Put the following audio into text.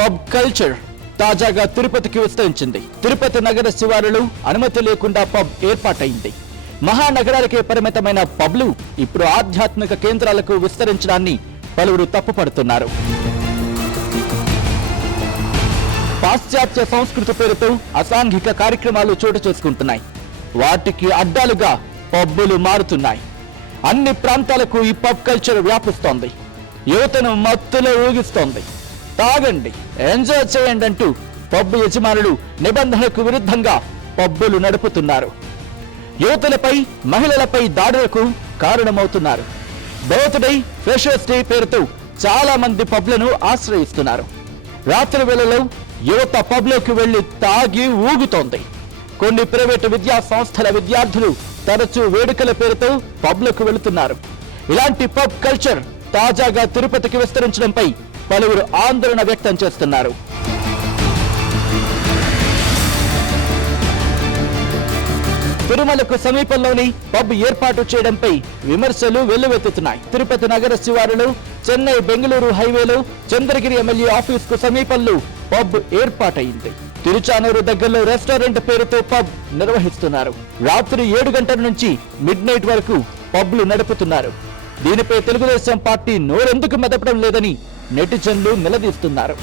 Pub culture తాజాగా తిరుపతికి విస్తరించింది. తిరుపతి నగర శివారులో అనుమతి లేకుండా పబ్ ఏర్పాటైంది. మహానగరాలకే పరిమితమైన పబ్లు ఇప్పుడు ఆధ్యాత్మిక కేంద్రాలకు విస్తరించడాన్ని పలువురు తప్పుపడుతున్నారు. పాశ్చాత్య సంస్కృతి పేరుతో అసాంఘిక కార్యక్రమాలు చోటు చేసుకుంటున్నాయి. వాటికి అడ్డాలుగా పబ్బులు మారుతున్నాయి. అన్ని ప్రాంతాలకు ఈ పబ్ కల్చర్ వ్యాపిస్తోంది. యువతను మత్తులో ఊగిస్తోంది. తాగండి, ఎంజాయ్ చేయండి అంటూ పబ్బు యజమానులు నిబంధనలకు విరుద్ధంగా పబ్బులు నడుపుతున్నారు. యువతులపై, మహిళలపై దాడులకు కారణమవుతున్నారు. బర్త్డే, ఫ్రెషర్స్ డే పేరుతో చాలా మంది పబ్లను ఆశ్రయిస్తున్నారు. రాత్రి వేళలో యువత పబ్లోకి వెళ్లి తాగి ఊగుతోంది. కొన్ని ప్రైవేటు విద్యా సంస్థల విద్యార్థులు తరచూ వేడుకల పేరుతో పబ్లకు వెళుతున్నారు. ఇలాంటి పబ్ కల్చర్ తాజాగా తిరుపతికి విస్తరించడంపై పలువురు ఆందోళన వ్యక్తం చేస్తున్నారు. తిరుమలకు సమీపంలోని పబ్ ఏర్పాటు చేయడంపై విమర్శలు వెల్లువెత్తుతున్నాయి. తిరుపతి నగర శివారులో చెన్నై బెంగళూరు హైవేలో చంద్రగిరి ఎమ్మెల్యే ఆఫీస్ కు సమీపంలో పబ్ ఏర్పాటైంది. తిరుచానూరు దగ్గరలో రెస్టారెంట్ పేరుతో పబ్ నిర్వహిస్తున్నారు. రాత్రి 7 గంటల నుంచి మిడ్ నైట్ వరకు పబ్లు నడుపుతున్నారు. దీనిపై తెలుగుదేశం పార్టీ నోరెందుకు మెదపడం లేదని నెటిజన్లు నిలదీస్తున్నారు.